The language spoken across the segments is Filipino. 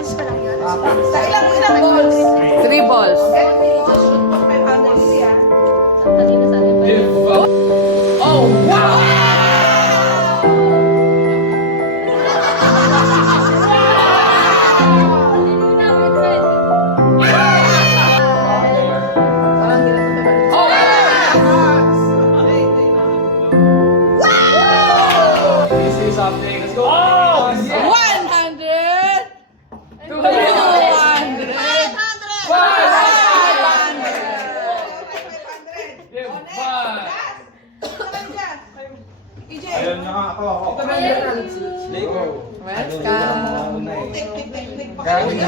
Isa lang yun. Sa ilang balls? 3 balls. Oh, wow! Something. Let's go. Oh, 100. 200. 500. Ayun na nga ako. Welcome. Kaya 1.5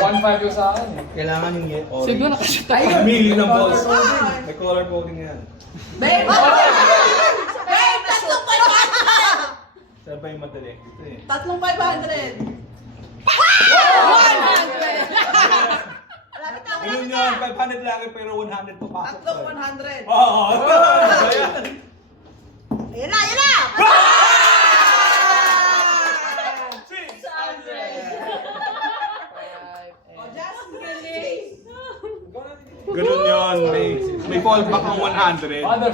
yung sa akin. Kailangan yung orange. Siguro kasi tayo. Mili ng balls. May color coding yan. Babe! Babe! Tatlong 500! Saan ba yung madali? Ito eh. Tatlong 500! 100! Ganun yun, 500 lagi pero 100 papasok. Tatlong 100! Oo! Ayan na! Ayan na! Ganun yun, may fallback ng 100. Father.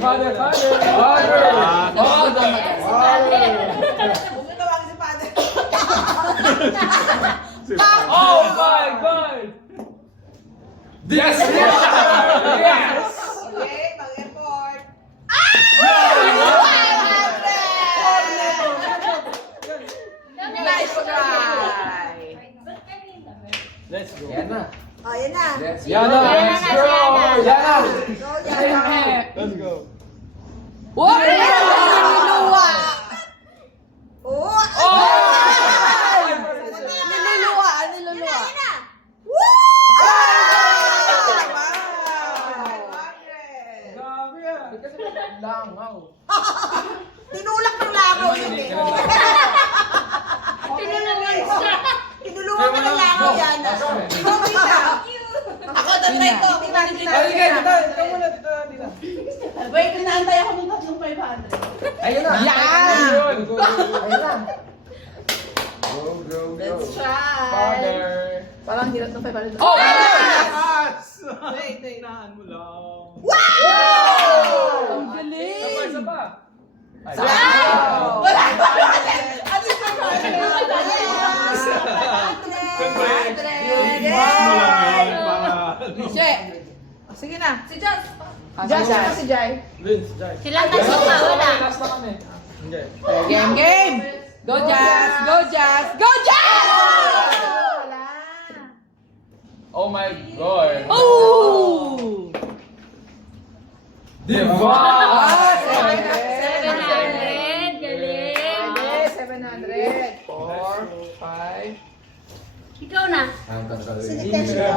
Huwag na tawagin si Father. Oh my God! Yes! Yes! Okay, pag-effort. Nice try! Let's go. Yan na. Ayan na! Yan na. Let's go. Yan na. Go, Yana! Let's go. Wow! Niluluwa! Oh! Niluluwa. Niluluwa. Grabe yan. Langaw. Tinulak ng langaw yun eh. Tinulungan ka ng langaw yan. Ikaw, Tita. Ako, tatry ko. Tita. Ikaw muna, tita. Wait, inaantay ako ng tatlong 500. Ayun na. Yan! Ayun. Ayun na. Go. Let's try. Father. Parang hirap ng 500. Oh! Yes! Wait, inahan mo lang. Wow! Ang galing! Isa pa. Wow! Wala pa! Ano yung 500? Siyempre, Yes! mo lang yun para... Che! Sige na. Si Josh. Josh, Si Jai. Vince, Jai. Silang tatlo pa, wala. Last na kami. Hindi. Game! Go Jazz! Go Jazz! Go Jazz! Wala. Oh my God. Oh! Divine. Ah, 700. Galing. 700. 4, 5. Ikaw na.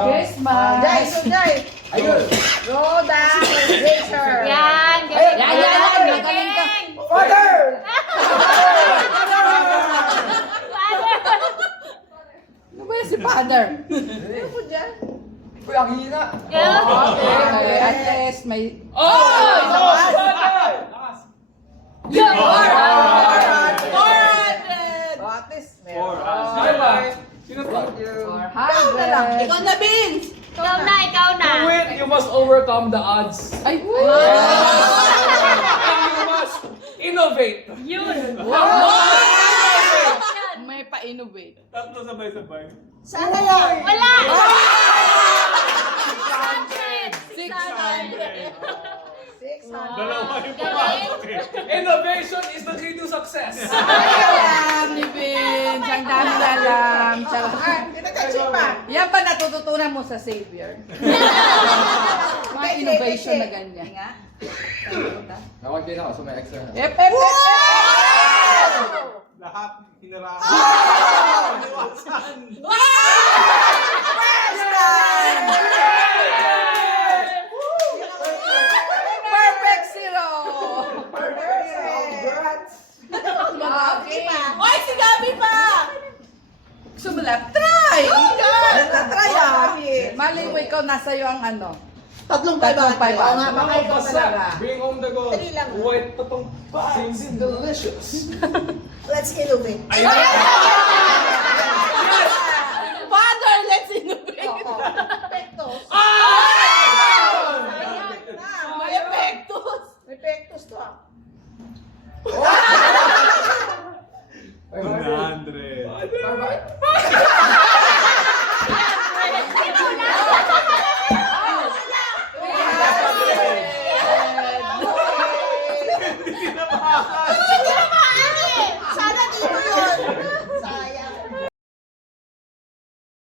Yes, ma. Jai, so Jai. Ayun. Go down. Razor. Yan. Galing. Yan. Magaling ka. Father! Ano ba yan si father? Ano po dyan? Uy, ang hina. Okay, at least may... Oh! Lakas! Lakas. Yo! 400. Oh, at least Four. Sino ba? Sino ba? 400. Ikaw na, Vince. Ikaw na. To win, you must overcome the odds. Ay, And you must innovate. Yun. may pa-innovate. Tatlo sabay-sabay. Saan kaya? Wala. 600. 600. Dalawa yung pumasok eh. Innovation is the key to success. Alam ni Vince, ang dami alam. Charot. Tinatouch pa. Yan pa natututunan mo sa Xavier. Mga innovation na ganyan. Nga. Nakawag din ako, so may extra na. Ep, ep, ep, ep. Lahat hinarahan. Perfect zero. Okay. Oy, si Gabi pa! Gusto mo lang? Try! Try ah. Mali mo ikaw, nasa iyo ang ano. Tatlong Tatlong 500. Oo nga, 500. baka ikaw talaga. Bring home the gold. Dali lang. White patong seems delicious. Let's innovate. Father, gusto ah. 100. Hindi na makakala.